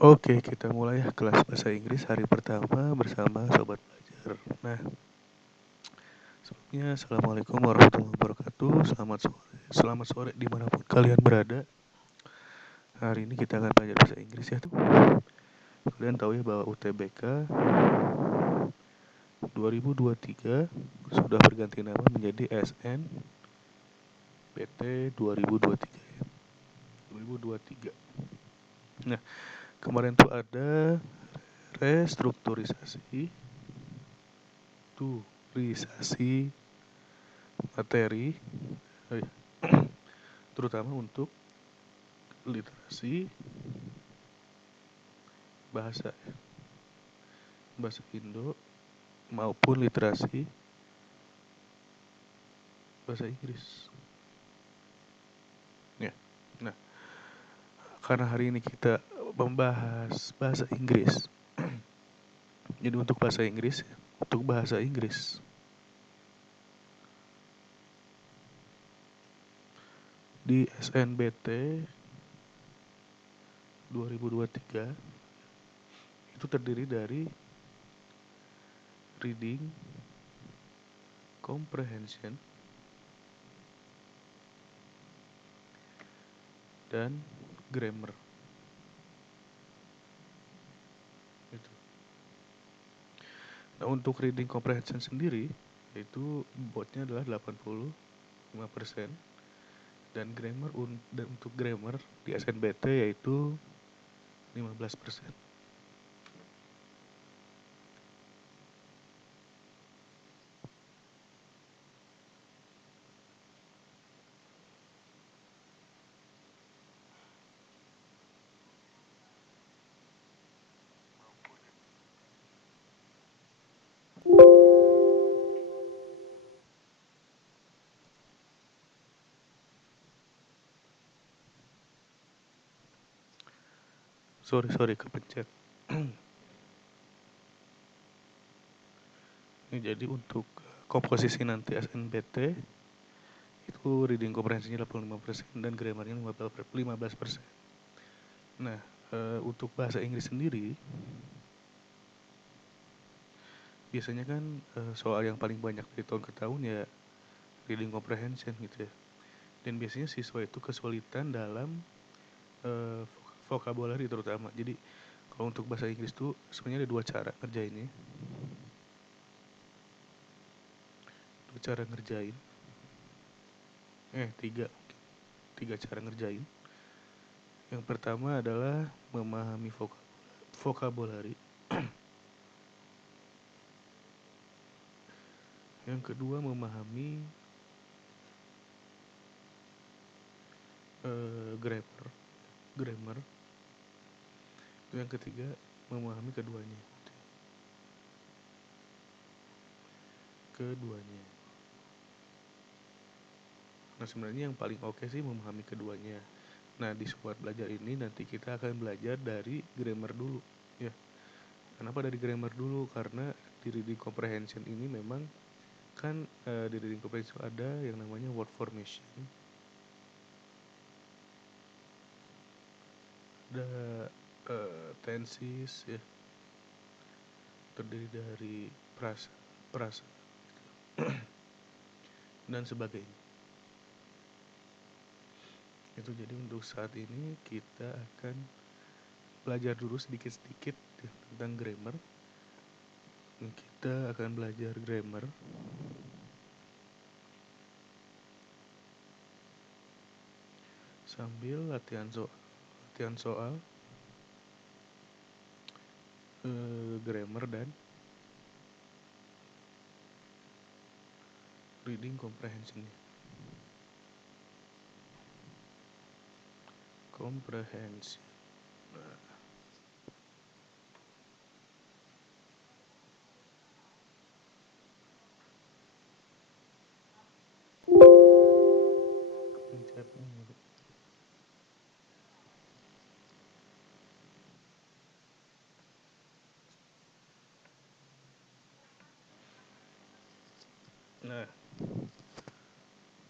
Oke, kita mulai ya kelas bahasa Inggris hari pertama bersama Sobat Belajar. Nah, sebelumnya Assalamualaikum warahmatullahi wabarakatuh. Selamat sore dimanapun kalian berada. Hari ini kita akan belajar bahasa Inggris ya. Kalian tahu ya bahwa UTBK 2023 sudah berganti nama menjadi SNBT 2023 ya. 2023. Nah, kemarin tuh ada restrukturisasi materi, terutama untuk literasi bahasa Indo maupun literasi bahasa Inggris. Ya. Nah, karena hari ini kita membahas bahasa Inggris. Jadi untuk bahasa Inggris di SNBT 2023 itu terdiri dari reading comprehension dan grammar. Itu. Nah, untuk reading comprehension sendiri itu bobotnya adalah 85% dan untuk grammar di SNBT yaitu 15%. Sorry kepencet. Ini jadi untuk komposisi nanti SNBT itu reading komprehensinya 85% dan grammarnya 15%. Nah, untuk bahasa Inggris sendiri biasanya kan soal yang paling banyak dari tahun ke tahun ya reading comprehension gitu ya. Dan biasanya siswa itu kesulitan dalam vocabulary terutama. Jadi kalau untuk bahasa Inggris tuh sebenarnya ada dua cara ngerjainnya. Tiga cara ngerjain. Yang pertama adalah memahami vocabulary. Yang kedua memahami grammar. Yang ketiga memahami keduanya. Nah, sebenarnya yang paling oke sih memahami keduanya. Nah, di Sobat Belajar ini nanti kita akan belajar dari grammar dulu ya. Kenapa dari grammar dulu? Karena di reading comprehension ini memang kan di reading comprehension ada yang namanya word formation, ada tenses ya, terdiri dari prasa dan sebagainya. Itu jadi untuk saat ini kita akan belajar dulu sedikit-sedikit ya, tentang grammar. Kita akan belajar grammar sambil latihan soal grammar dan reading comprehension. Nah,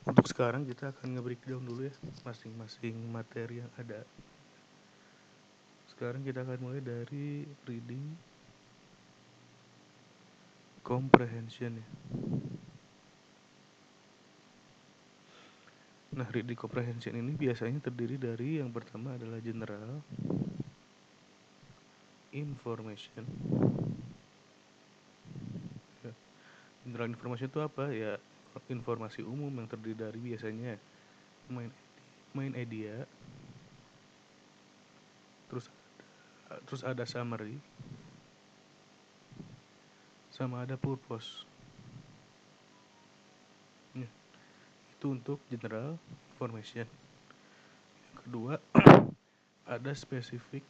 untuk sekarang kita akan nge-breakdown dulu ya masing-masing materi yang ada. Sekarang kita akan mulai dari reading comprehension ya. Nah, reading comprehension ini biasanya terdiri dari yang pertama adalah general information. Ya, general information itu apa? Ya, informasi umum yang terdiri dari biasanya main idea, terus ada summary, sama ada purpose. Ya, itu untuk general information. Yang kedua ada specific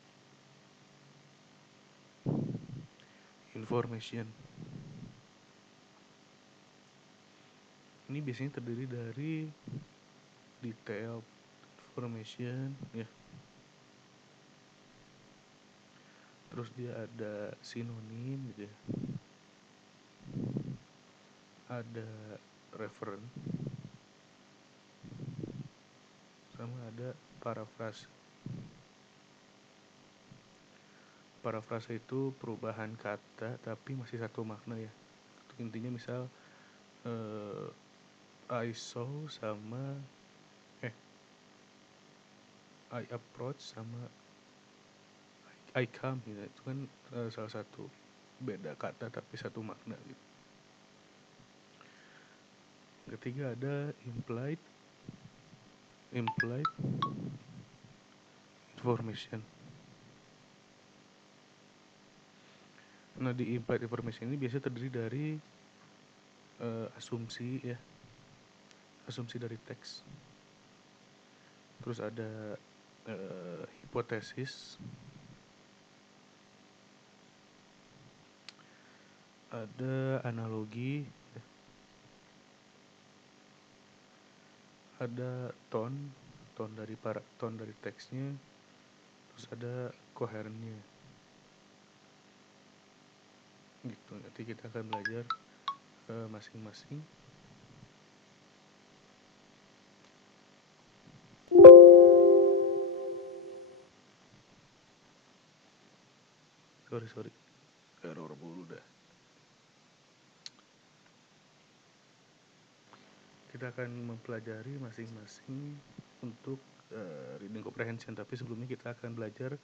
information. Ini biasanya terdiri dari detailed information ya. Terus dia ada sinonim gitu ya. Ada reference sama ada paraphrase. Paraphrase itu perubahan kata tapi masih satu makna ya. Intinya misal I saw sama I approach sama I come gitu. Itu kan salah satu beda kata tapi satu makna gitu. Ketiga ada implied information. Nah, di implied information ini biasanya terdiri dari asumsi ya. Asumsi dari teks. Terus ada hipotesis. Ada analogi. Ada tone dari teksnya. Terus ada koherennya. Gitu. Nanti kita akan belajar masing-masing. Sorry. Error dulu dah. Kita akan mempelajari masing-masing untuk reading comprehension. Tapi sebelumnya kita akan belajar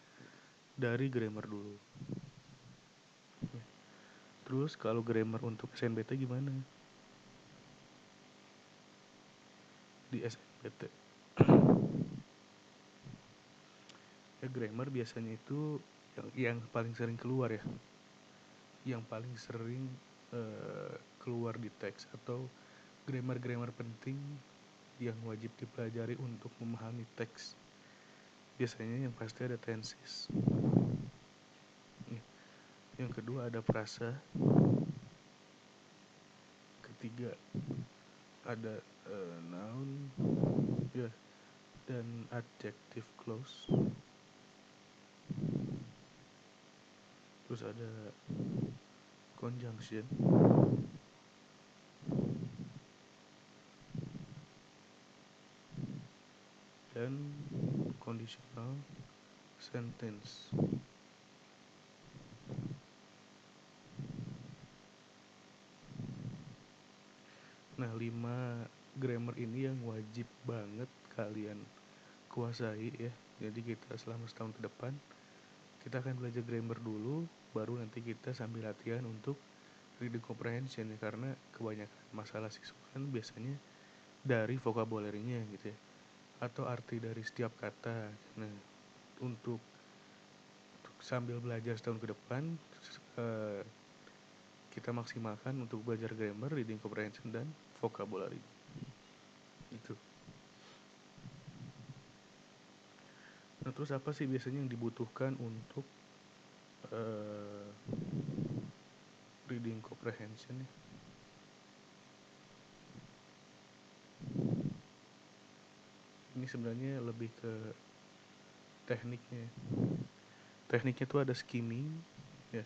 dari grammar dulu. Terus kalau grammar untuk SNBT gimana? Di SNBT ya, grammar biasanya itu yang paling sering keluar ya. Yang paling sering keluar di teks atau grammar penting yang wajib dipelajari untuk memahami teks. Biasanya yang pasti ada tenses. Yang kedua ada frasa. Ketiga ada noun ya, dan adjective clause. Terus ada conjunction dan conditional sentence. Nah, 5 grammar ini yang wajib banget kalian kuasai ya. Jadi kita selama setahun ke depan kita akan belajar grammar dulu, baru nanti kita sambil latihan untuk reading comprehension ya, karena kebanyakan masalah siswa kan biasanya dari vocabulary-nya gitu ya, atau arti dari setiap kata. Nah, untuk sambil belajar setahun ke depan kita maksimalkan untuk belajar grammar, reading comprehension, dan vocabulary itu. Nah, terus apa sih biasanya yang dibutuhkan untuk reading comprehension ya? Ini sebenarnya lebih ke tekniknya. Tekniknya tuh ada skimming ya.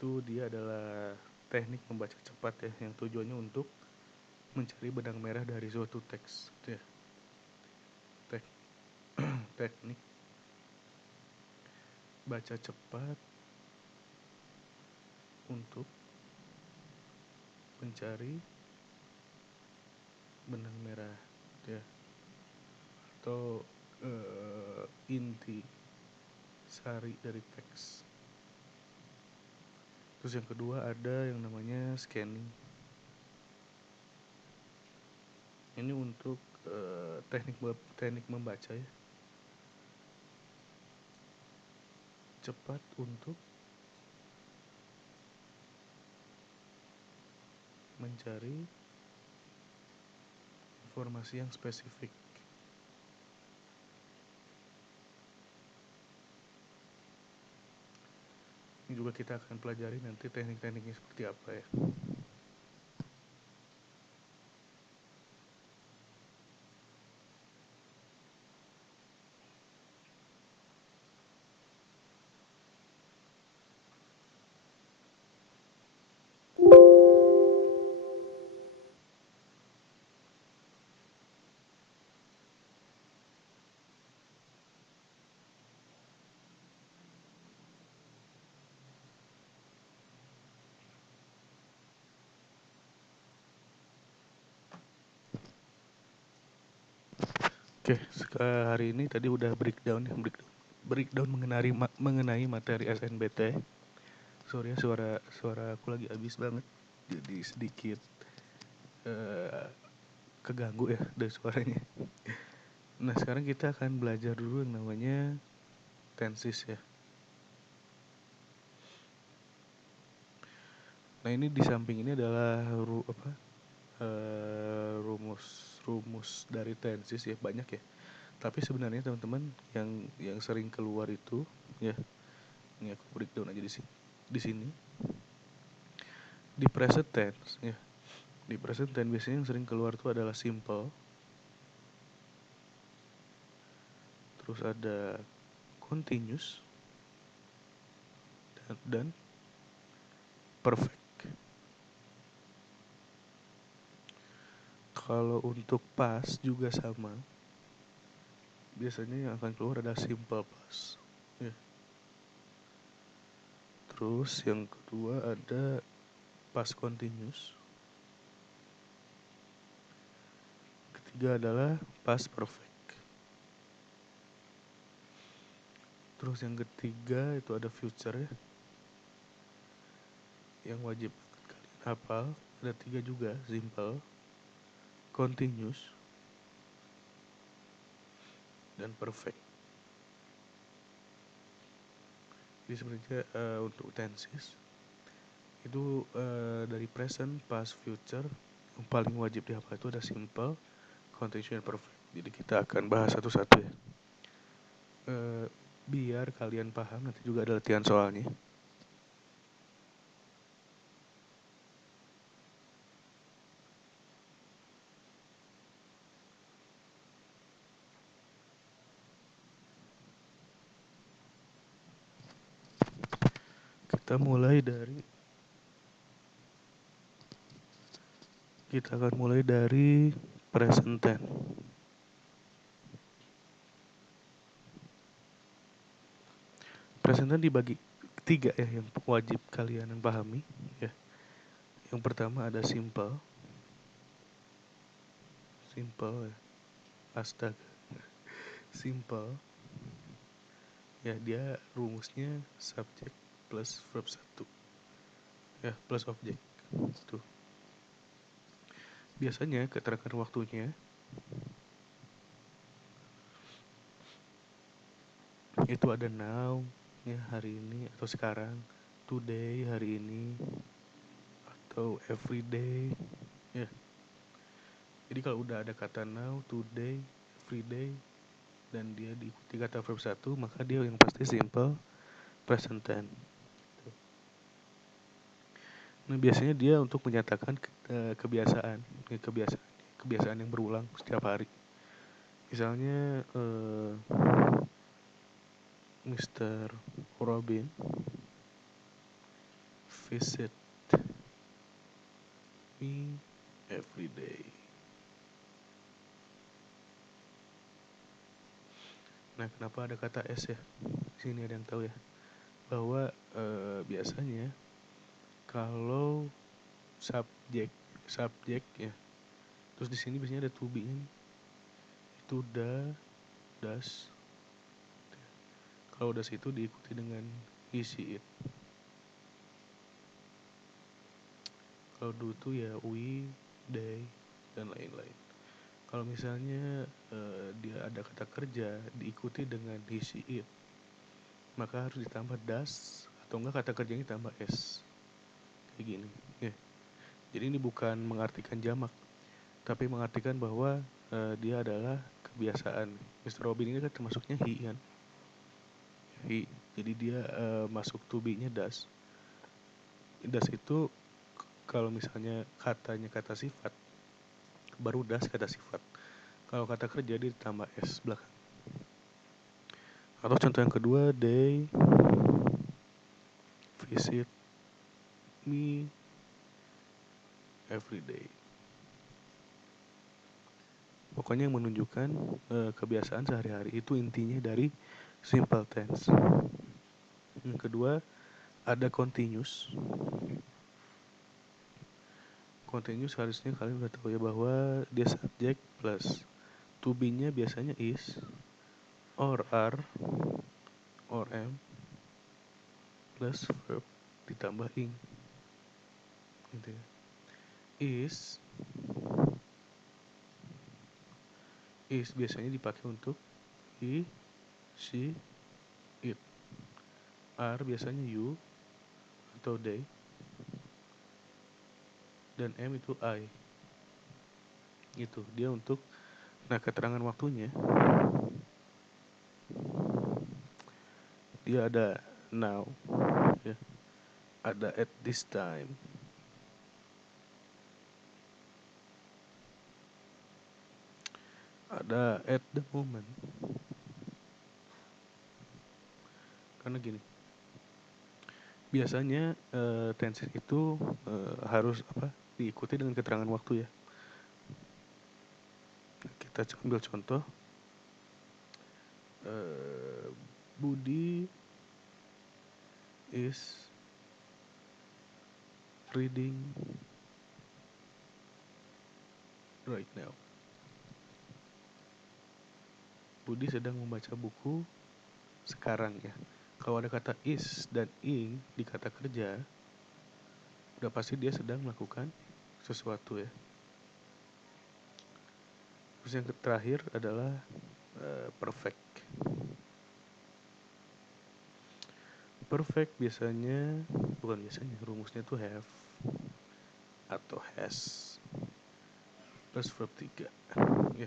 Itu dia adalah teknik membaca cepat ya, yang tujuannya untuk mencari benang merah dari suatu teks gitu ya. Teknik baca cepat untuk mencari benang merah, ya, atau inti sari dari teks. Terus yang kedua ada yang namanya scanning. Ini untuk teknik membaca, ya, cepat untuk mencari informasi yang spesifik. Ini juga kita akan pelajari nanti teknik-tekniknya seperti apa, ya. Oke, hari ini tadi udah breakdown mengenai materi SNBT. Sorry ya, suara aku lagi habis banget, jadi sedikit keganggu ya dari suaranya. Nah, sekarang kita akan belajar dulu yang namanya tenses, ya. Nah, ini di samping ini adalah rumus dari tenses, ya, banyak ya. Tapi sebenarnya teman-teman yang sering keluar itu, ya, ini aku breakdown aja di sini. Di present tense, ya. Di present tense biasanya yang sering keluar itu adalah simple, terus ada continuous, dan perfect. Kalau untuk past juga sama. Biasanya yang akan keluar adalah simple past, ya. Terus yang kedua ada past continuous. Ketiga adalah past perfect. Terus yang ketiga itu ada future, ya, yang wajib kalian hafal. Ada 3 juga, simple, continuous, dan perfect. Jadi sebenarnya untuk tenses itu dari present, past, future, yang paling wajib dihafal itu ada simple, continuous, dan perfect. Jadi kita akan bahas satu-satu, ya. Biar kalian paham, nanti juga ada latihan soalnya. Kita akan mulai dari present tense. Present tense dibagi 3, ya, yang wajib kalian pahami, ya. Yang pertama ada simple, ya. Astaga, simple, ya, dia rumusnya subject plus verb 1, ya, plus object. Tuh. Biasanya keterangan waktunya itu ada now, ya, hari ini atau sekarang, today, hari ini, atau everyday, ya. Jadi kalau udah ada kata now, today, everyday, dan dia diikuti kata verb 1, maka dia yang pasti simple present tense. Nah, biasanya dia untuk menyatakan kebiasaan yang berulang setiap hari. Misalnya Mr. Robin visit me every day. Nah, kenapa ada kata S, ya? Di sini ada yang tahu, ya? bahwa biasanya kalau subjek ya, terus di sini biasanya ada to be-nya nih, itu does. Kalau does itu diikuti dengan he, she, it. Kalau do itu ya we, they, dan lain-lain. Kalau misalnya dia ada kata kerja diikuti dengan he, she, it, maka harus ditambah does atau enggak kata kerjanya ditambah s. Kayak gini. Ya. Jadi ini bukan mengartikan jamak, tapi mengartikan bahwa dia adalah kebiasaan. Mr. Robin ini kan termasuknya he kan. He. Jadi dia masuk to be-nya does. Does itu kalau misalnya katanya kata sifat, baru does kata sifat. Kalau kata kerja dia ditambah s belakang. Atau contoh yang kedua, they visit me every day. Pokoknya yang menunjukkan kebiasaan sehari-hari, itu intinya dari simple tense. Yang kedua, ada continuous. Continuous harusnya kalian udah tahu ya bahwa dia subjek plus to be-nya biasanya is or are or am plus verb ditambah ing. Gitu ya. Is biasanya dipakai untuk he, she, it. Are biasanya you atau they. Dan am itu I. Itu dia untuk, nah keterangan waktunya dia ada now ya, ada at this time, ada at the moment. Karena gini, biasanya tenses itu harus diikuti dengan keterangan waktu ya. Kita ambil contoh, Budi is reading right now. Budi sedang membaca buku sekarang ya. Kalau ada kata is dan ing di kata kerja, udah pasti dia sedang melakukan sesuatu ya. Terus yang terakhir adalah perfect. Perfect biasanya, bukan biasanya, rumusnya tuh have atau has plus verb 3 ya.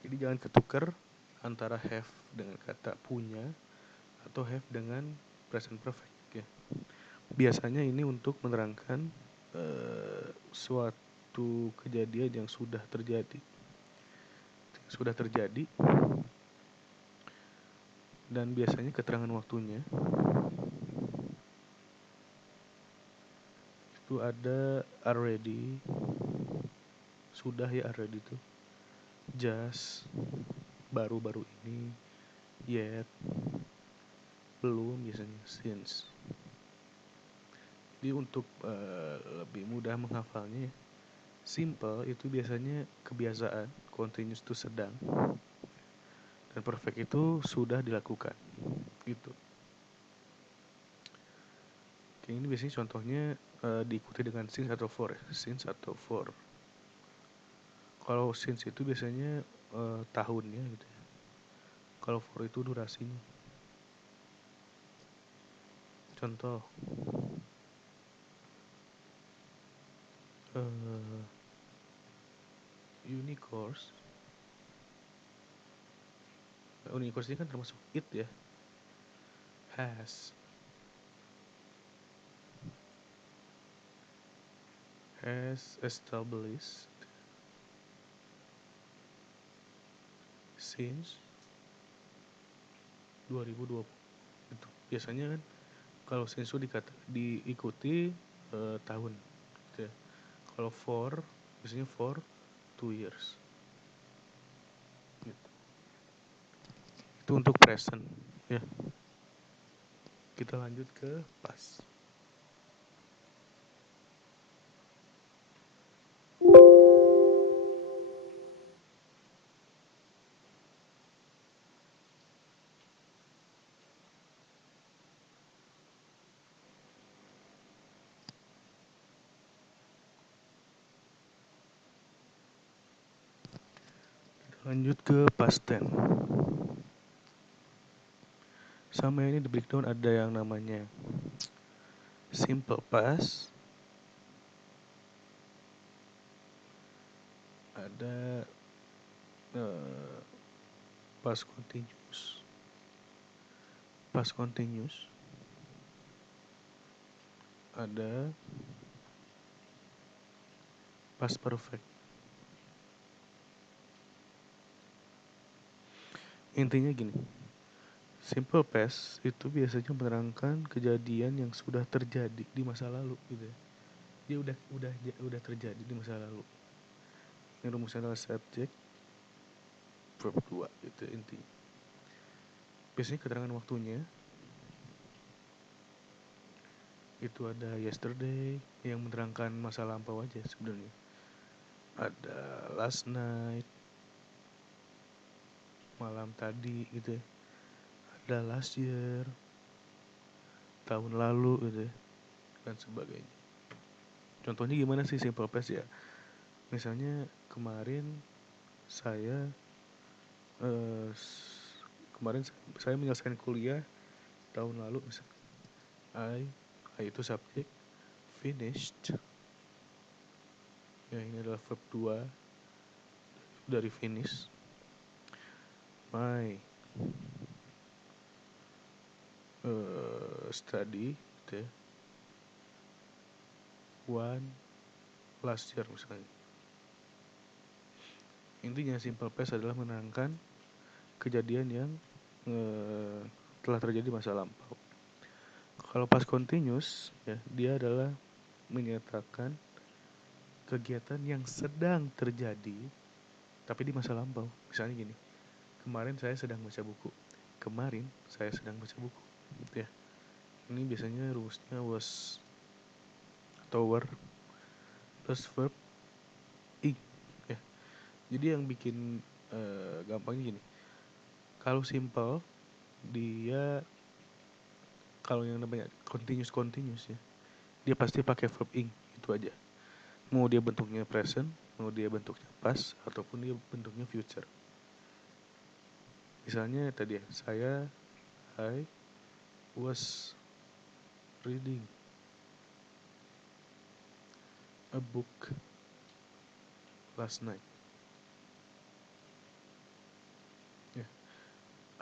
Jadi jangan ketukar antara have dengan kata punya atau have dengan present perfect ya. Biasanya ini untuk menerangkan suatu kejadian yang sudah terjadi. Dan biasanya keterangan waktunya itu ada already, sudah ya already itu, just, baru-baru ini, yet, belum biasanya, since. Jadi untuk lebih mudah menghafalnya, simple itu biasanya kebiasaan, continuous itu sedang, dan perfect itu sudah dilakukan gitu. Oke, ini biasanya contohnya diikuti dengan since atau for ya. Since atau for. Kalau since itu biasanya tahunnya gitu ya. Kalau for itu durasinya. Contoh unicorns. Unicorns ini kan termasuk it ya. Has established since 2020. Itu biasanya kan kalau since itu diikuti tahun gitu ya. Kalau for biasanya for 2 years gitu. Itu untuk present ya. Kita lanjut ke past. Lanjut ke past tense. Sama ini di breakdown ada yang namanya simple past, ada uh, past continuous, ada past perfect. Intinya gini, simple past itu biasanya menerangkan kejadian yang sudah terjadi di masa lalu gitu ya. Dia udah terjadi di masa lalu. Ini rumusnya adalah subject verb 2 itu intinya. Biasanya keterangan waktunya itu ada yesterday yang menerangkan masa lampau aja sebenarnya. Ada last night, malam tadi gitu ya. Ada last year, tahun lalu gitu ya, dan sebagainya. Contohnya gimana sih simple past ya? Misalnya kemarin saya eh, kemarin saya menyelesaikan kuliah tahun lalu misalnya. I itu subjek, finished. Ya ini adalah verb 2 dari finish. My study gitu ya. One last year misalnya. Intinya simple past adalah menerangkan kejadian yang telah terjadi di masa lampau. Kalau past continuous ya dia adalah menyatakan kegiatan yang sedang terjadi tapi di masa lampau. Misalnya gini, kemarin saya sedang baca buku. Kemarin saya sedang baca buku. Ya, ini biasanya rumusnya was atau were plus verb ing. Ya, jadi yang bikin gampangnya gini. Kalau simple dia kalau yang namanya continuous ya, dia pasti pakai verb ing itu aja. Mau dia bentuknya present, mau dia bentuknya past, ataupun dia bentuknya future. Misalnya tadi ya, I was reading a book last night. Ya,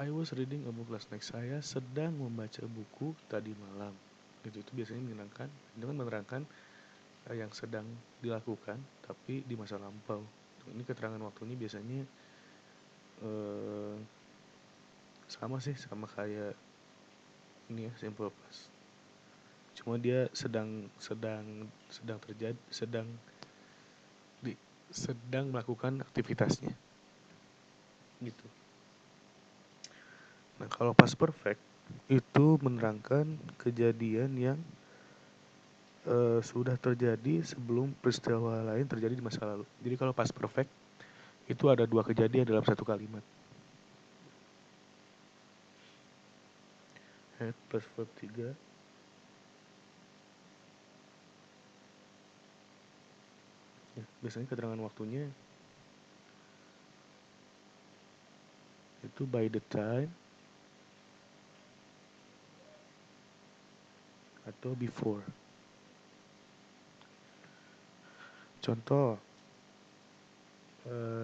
I was reading a book last night. Saya sedang membaca buku tadi malam. Itu biasanya menerangkan yang sedang dilakukan, tapi di masa lampau. Ini keterangan waktunya biasanya eh, sama sih, sama kayak ini ya, simple past. Cuma dia sedang terjadi, sedang melakukan aktivitasnya gitu. Nah, kalau past perfect itu menerangkan kejadian yang sudah terjadi sebelum peristiwa lain terjadi di masa lalu. Jadi kalau past perfect itu ada dua kejadian dalam satu kalimat. Had plus verb 3. Ya, biasanya keterangan waktunya itu by the time atau before. Contoh,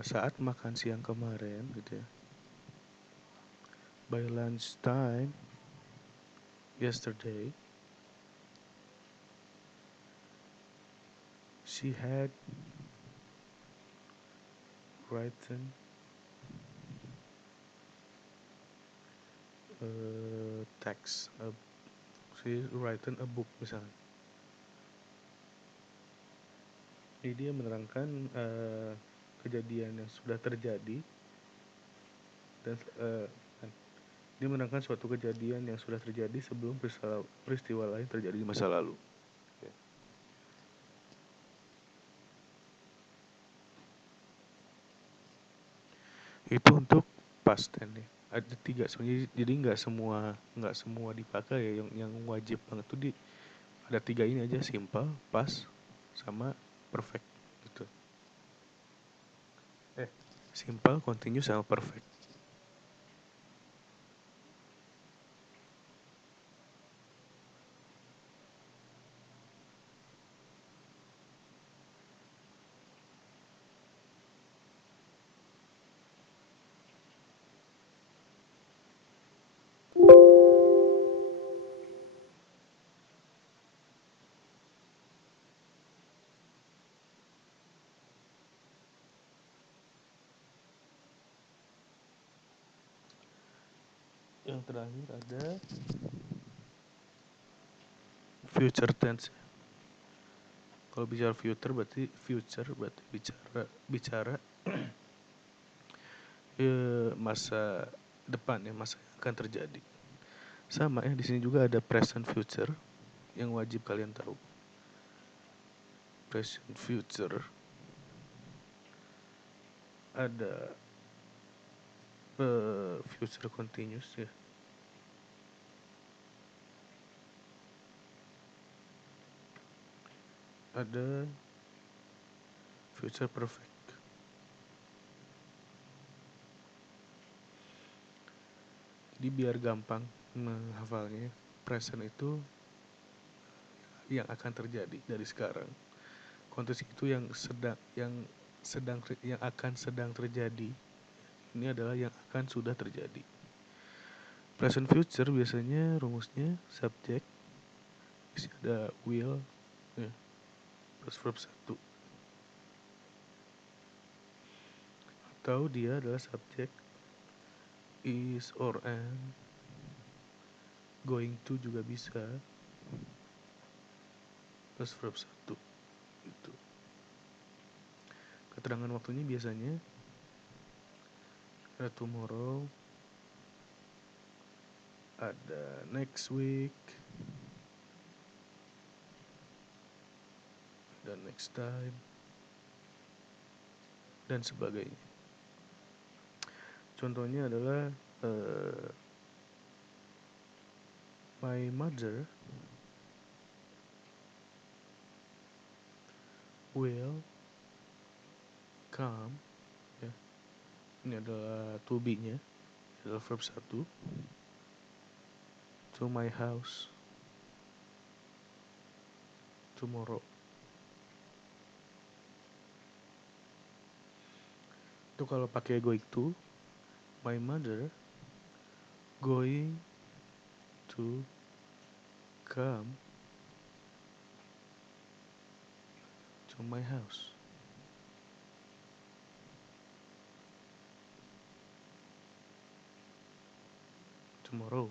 saat makan siang kemarin gitu ya. By lunch time yesterday, she had written a text. She written a book misalnya. Jadi dia menerangkan kejadian yang sudah terjadi dan Dia menerangkan suatu kejadian yang sudah terjadi sebelum peristiwa lain terjadi di masa lalu. Ya. Itu untuk past tense ya. Ada 3 sebenarnya, jadi nggak semua dipakai ya, yang wajib banget tuh ada 3 ini aja, simple, past, sama perfect gitu. Simple, continuous, sama perfect. Yang terakhir ada future tense. Kalau bicara future berarti bicara masa depan ya, masa yang akan terjadi. Sama ya, di sini juga ada present future yang wajib kalian tahu. Present future ada future continuous ya. Ada future perfect. Jadi biar gampang menghafalnya, present itu yang akan terjadi dari sekarang. Konteks itu yang akan sedang terjadi. Ini adalah yang akan sudah terjadi. Present future biasanya rumusnya subject, isi ada will ya, plus verb 1. Atau dia adalah subject is or am, going to juga bisa, plus verb 1 itu. Keterangan waktunya biasanya ada tomorrow, ada next week, dan next time, dan sebagainya. Contohnya adalah my mother will come ya. Ini adalah to be-nya, adalah verb 1, to my house tomorrow. Itu kalau pakai going to, my mother going to come to my house tomorrow.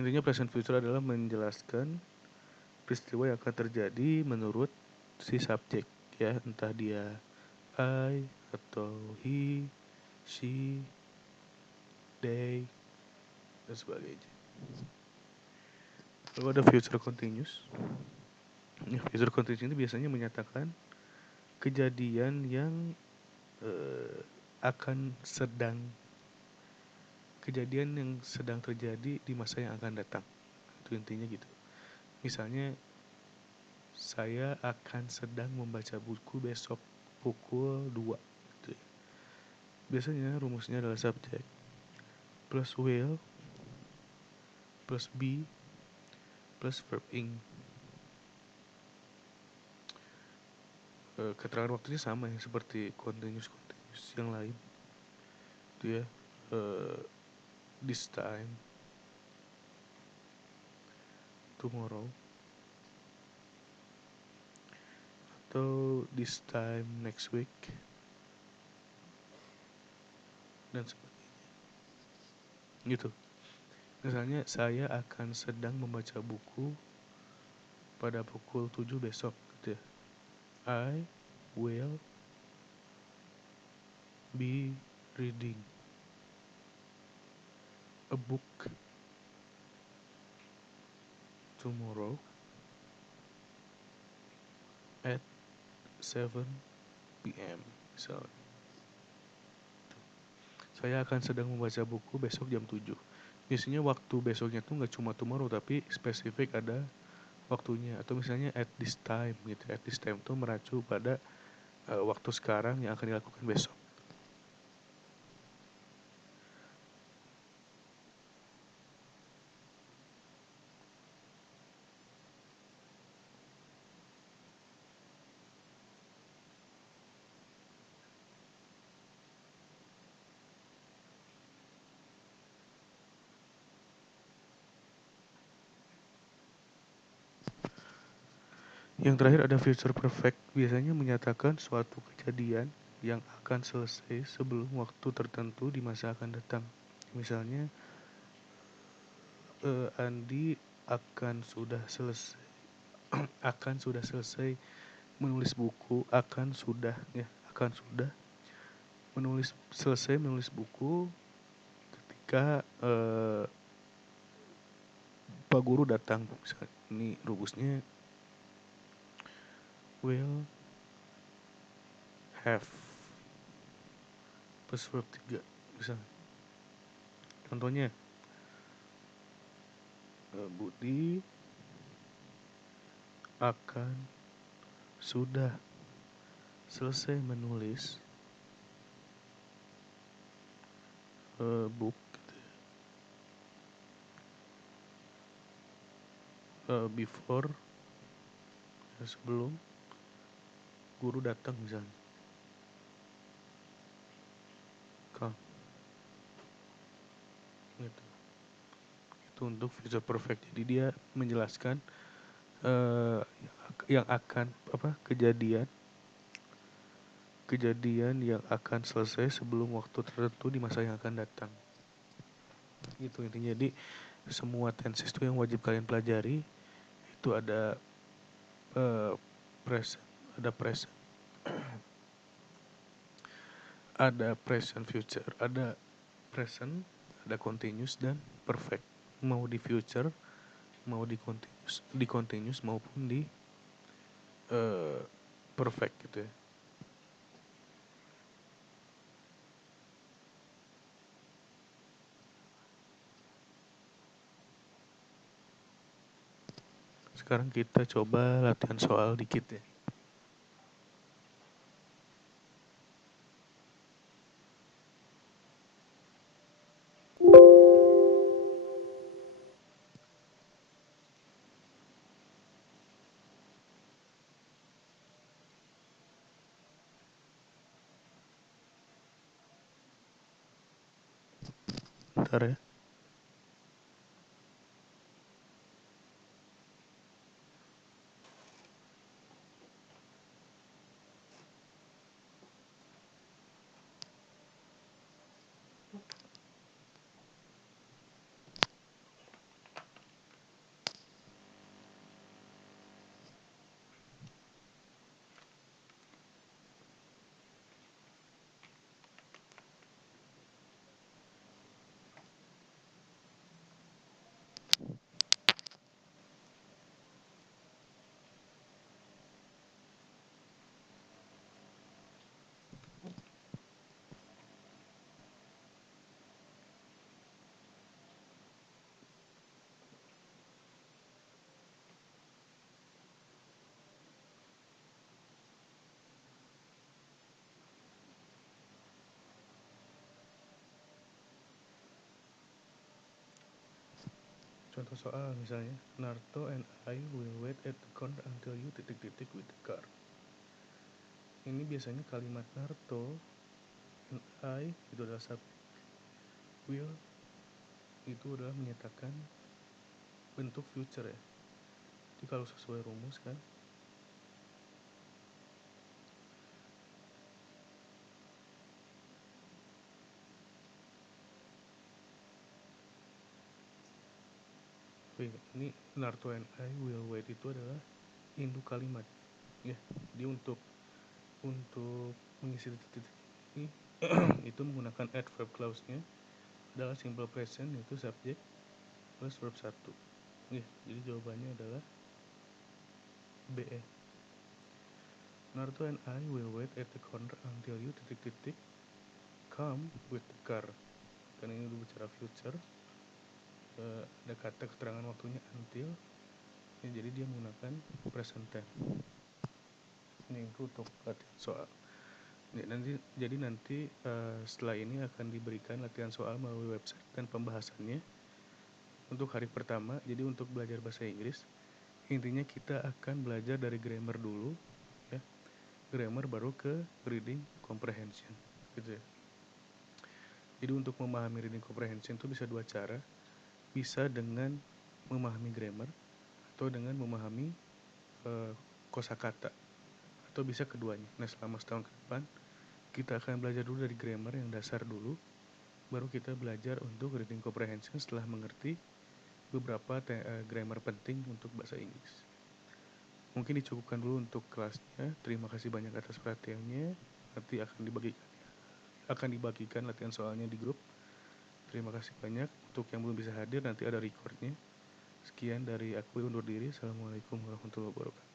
Intinya present future adalah menjelaskan peristiwa yang akan terjadi menurut si subjek ya, entah dia I atau he, she, they, dan sebagainya. Lalu ada future continuous. Future continuous ini biasanya menyatakan kejadian yang kejadian yang sedang terjadi di masa yang akan datang. Itu intinya gitu. Misalnya, saya akan sedang membaca buku besok pukul 2 gitu ya. Biasanya rumusnya adalah subject plus will plus be plus verb ing. Keterangan waktunya sama ya, seperti continuous yang lain. Itu ya, this time, tomorrow, atau this time next week, dan sebagainya. Gitu. Misalnya, saya akan sedang membaca buku pada pukul 7 besok gitu ya. I will be reading a book tomorrow at 7 p.m. Misalnya, saya akan sedang membaca buku besok jam 7. Biasanya waktu besoknya tuh nggak cuma tomorrow tapi spesifik ada waktunya, atau misalnya at this time gitu. At this time tuh meracu pada waktu sekarang yang akan dilakukan besok. Yang terakhir ada future perfect, biasanya menyatakan suatu kejadian yang akan selesai sebelum waktu tertentu di masa akan datang. Misalnya, Andi akan sudah selesai akan sudah selesai menulis buku, akan sudah selesai menulis buku ketika Pak Guru datang. Misalnya, ini rumusnya will have plus verb 3 misalnya. Contohnya, Budi akan sudah selesai menulis book before, sebelum guru datang misalnya. Kan gitu. Itu untuk future perfect. Jadi dia menjelaskan yang akan kejadian yang akan selesai sebelum waktu tertentu di masa yang akan datang. Gitu intinya. Jadi semua tenses itu yang wajib kalian pelajari itu ada present, ada present future, ada present, ada continuous dan perfect. Mau di future, mau di continuous maupun di perfect gitu ya. Sekarang kita coba latihan soal dikit ya. Bentar ya. Contoh soal misalnya, Narto and I will wait at the corner until you titik-titik with the car. Ini biasanya kalimat Narto and I itu adalah subjek, will itu adalah menyatakan bentuk future ya. Jadi kalau sesuai rumus kan, ini Narto and I will wait itu adalah induk kalimat ya. Jadi untuk mengisi titik-titik ini itu menggunakan adverb clause-nya adalah simple present, yaitu subjek plus verb 1. Jadi jawabannya adalah B. Narto and I will wait at the corner until you come with the car. Karena ini udah bicara future, ada kata keterangan waktunya until, jadi dia menggunakan present tense. Ini untuk latihan soal. Jadi nanti setelah ini akan diberikan latihan soal melalui website dan pembahasannya untuk hari pertama. Jadi untuk belajar bahasa Inggris, intinya kita akan belajar dari grammar dulu, ya. Grammar baru ke reading comprehension, gitu ya. Jadi untuk memahami reading comprehension itu bisa dua cara. Bisa dengan memahami grammar atau dengan memahami kosakata, atau bisa keduanya. Nah, selama setahun ke depan kita akan belajar dulu dari grammar yang dasar dulu, baru kita belajar untuk reading comprehension setelah mengerti beberapa grammar penting untuk bahasa Inggris. Mungkin dicukupkan dulu untuk kelasnya. Terima kasih banyak atas perhatiannya. Nanti akan dibagikan latihan soalnya di grup. Terima kasih banyak. Untuk yang belum bisa hadir, nanti ada recordnya. Sekian dari aku, undur diri. Assalamualaikum warahmatullahi wabarakatuh.